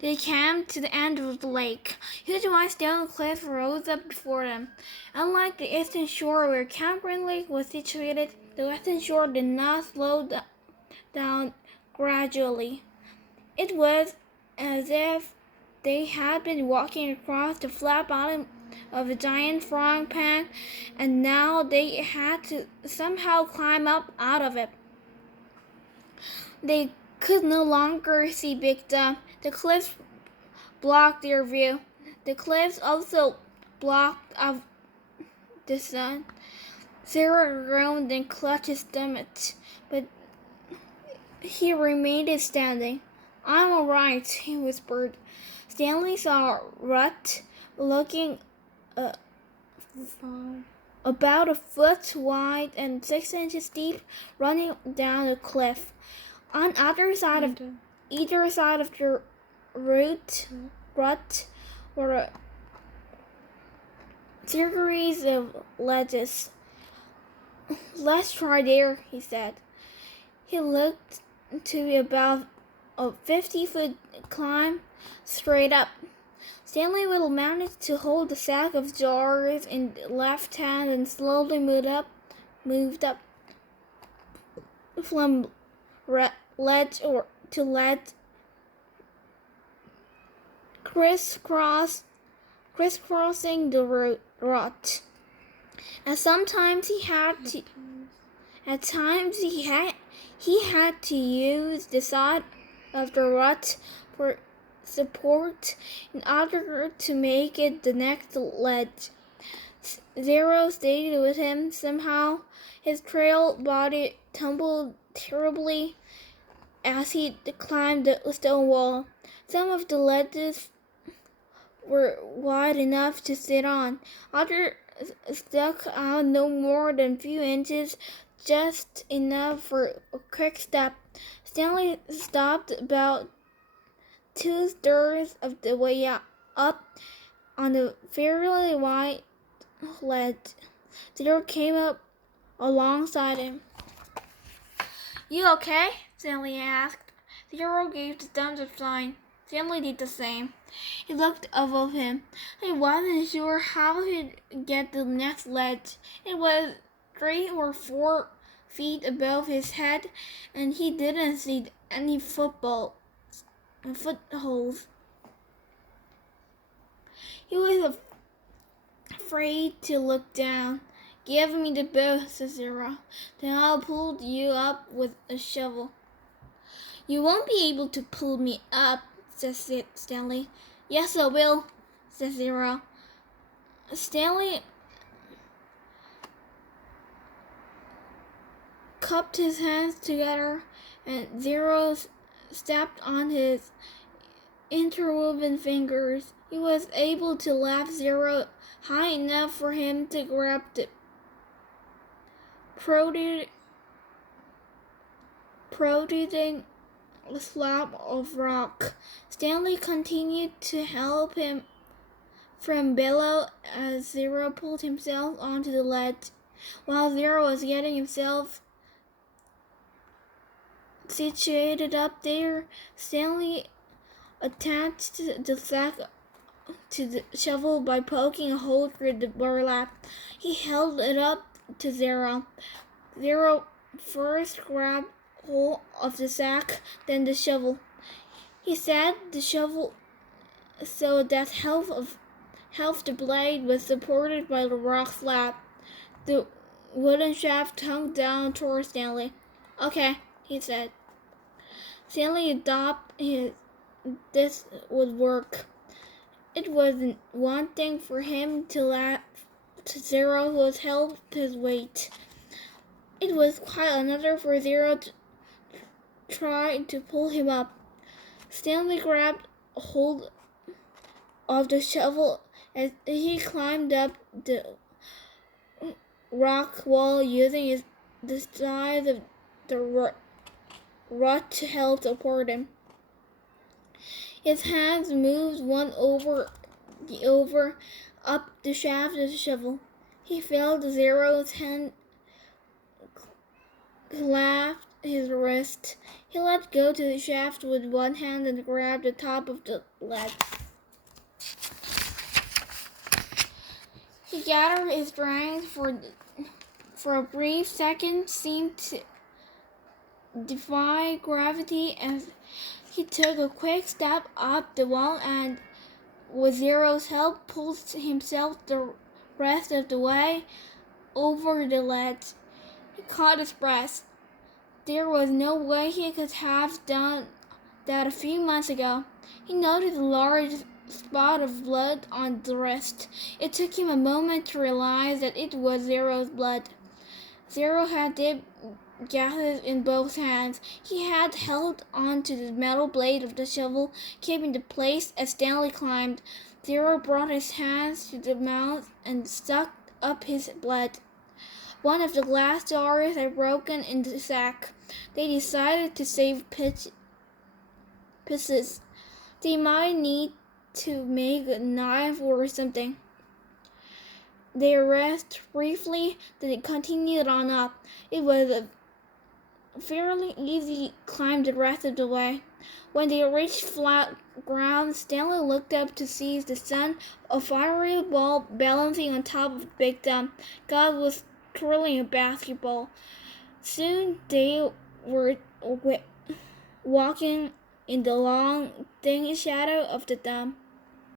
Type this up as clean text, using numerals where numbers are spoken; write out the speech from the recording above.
They came to the end of the lake. Huge white stone cliffs rose up before them. Unlike the eastern shore where Camp Green Lake was situated, the western shore did not slow down gradually. It was as if they had been walking across the flat bottom of a giant frying pan, and now they had to somehow climb up out of it. They could no longer see Big Dump. The cliffs blocked their view. The cliffs also blocked out the sun. Sarah groaned and clutched his stomach, but he remained standing. "I'm all right," he whispered. Stanley saw Rut looking about a foot wide and 6 inches deep, running down the cliff. On either side of the rut were a series of ledges. "Let's try there," he said. He looked to be about a 50-foot climb straight up. Stanley will manage to hold the sack of jars in the left hand and slowly moved up from ledge to ledge, crisscrossing the rut. At times he had to use the side of the rut for support in order to make it the next ledge. Zero stayed with him somehow. His trail body tumbled terribly as he climbed the stone wall. Some of the ledges were wide enough to sit on. Others stuck out no more than a few inches, just enough for a quick step. Stanley stopped about 2/3 of the way up on a fairly wide ledge. Zero came up alongside him. "You okay?" Stanley asked. Zero gave the thumbs up sign. Stanley did the same. He looked above him. He wasn't sure how he'd get to the next ledge. It was 3 or 4 feet above his head, and he didn't see any footholds. He was afraid to look down. "Give me the bow," said Zero. "Then I'll pull you up with a shovel." "You won't be able to pull me up," said Stanley. "Yes, I will," said Zero. Stanley cupped his hands together, and Zero stepped on his interwoven fingers. He was able to lift Zero high enough for him to grab the protruding slab of rock. Stanley continued to help him from below as Zero pulled himself onto the ledge. While Zero was getting himself situated up there, Stanley attached the sack to the shovel by poking a hole through the burlap. He held it up to Zero. Zero first grabbed hold of the sack, then the shovel. He set the shovel so that half the blade was supported by the rock slab. The wooden shaft hung down toward Stanley. "Okay," he said. Stanley thought this would work. It wasn't one thing for him to laugh to Zero, who had held his weight. It was quite another for Zero to try to pull him up. Stanley grabbed a hold of the shovel as he climbed up the rock wall, using the sides of the rut to help support him. His hands moved one over the other up the shaft of the shovel. He felt Zero's hand his wrist. He let go to the shaft with one hand and grabbed the top of the ledge. He gathered his strength for a brief second, seemed to defy gravity as he took a quick step up the wall and, with Zero's help, pulled himself the rest of the way over the ledge. He caught his breath. There was no way he could have done that a few months ago. He noticed a large spot of blood on the wrist. It took him a moment to realize that it was Zero's blood. Zero had dipped gases in both hands. He had held onto the metal blade of the shovel, keeping the place as Stanley climbed. Zero brought his hands to the mouth and sucked up his blood. One of the glass jars had broken in the sack. They decided to save pieces. They might need to make a knife or something. They rested briefly, then they continued on up. It was a fairly easy climb the rest of the way. When they reached flat ground, Stanley looked up to see the sun, a fiery ball balancing on top of a big dome. God was twirling a basketball. Soon they were walking in the long, thin shadow of the dome.